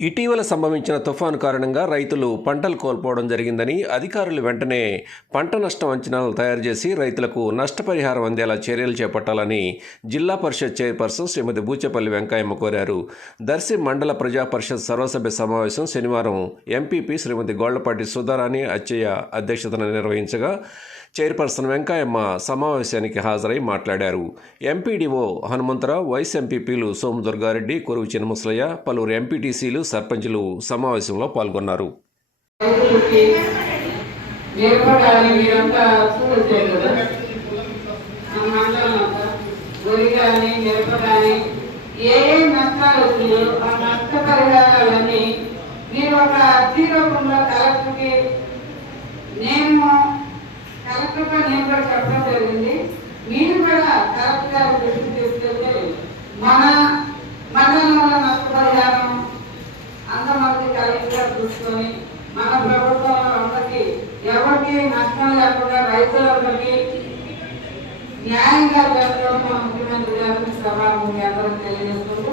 ఇటీవల సంభవించిన తుఫాను కారణంగా రైతులు పంటలు కోల్పోవడం జరిగిందని అధికారులు వెంటనే పంట నష్టం అంచనాలు తయారు చేసి రైతులకు నష్టపరిహారం అందేలా చర్యలు చేపట్టాలని జిల్లా పరిషత్ చైర్పర్సన్ శ్రీమతి బూచేపల్లి వెంకయ్యమ్మ కోరారు. దర్శి మండల ప్రజా పరిషత్ సర్వసభ్య సమావేశం శనివారం ఎంపీపీ శ్రీమతి గోళ్ళపాటి సుధారాణి అచ్చయ్య అధ్యక్షతన నిర్వహించగా చైర్పర్సన్ వెంకయ్యమ్మ సమావేశానికి హాజరై మాట్లాడారు. ఎంపీడీఓ హనుమంతరావు వైస్ ఎంపీపీలు సోము దుర్గారెడ్డి కురువు చిన్నముసలయ్య పలువురు ఎంపీటీసీలు సర్పంచులు సమావేశంలో పాల్గొన్నారు. ఏ ఏ నష్టాలు వచ్చినాయో ఆ నష్ట పరిహారాలన్నీ మీరు ఒక అర్జీ రూపంలో కలెక్టర్కి నేను కలెక్టర్గా నేను కూడా చెప్పడం జరిగింది. నేను కూడా కరెక్ట్ గారి దృష్టికి తీసుకెళ్తే మన మండలంలో నష్టపరిహారం అంతమంది కలెక్టర్ చూసుకొని మన ప్రభుత్వం అందరికీ ఎవరికి నష్టం లేకుండా రైతులందరికీ న్యాయంగా జరగడం మా ముఖ్యమంత్రి గారిని సవాలు మీ అందరికి తెలియజేసుకుంటూ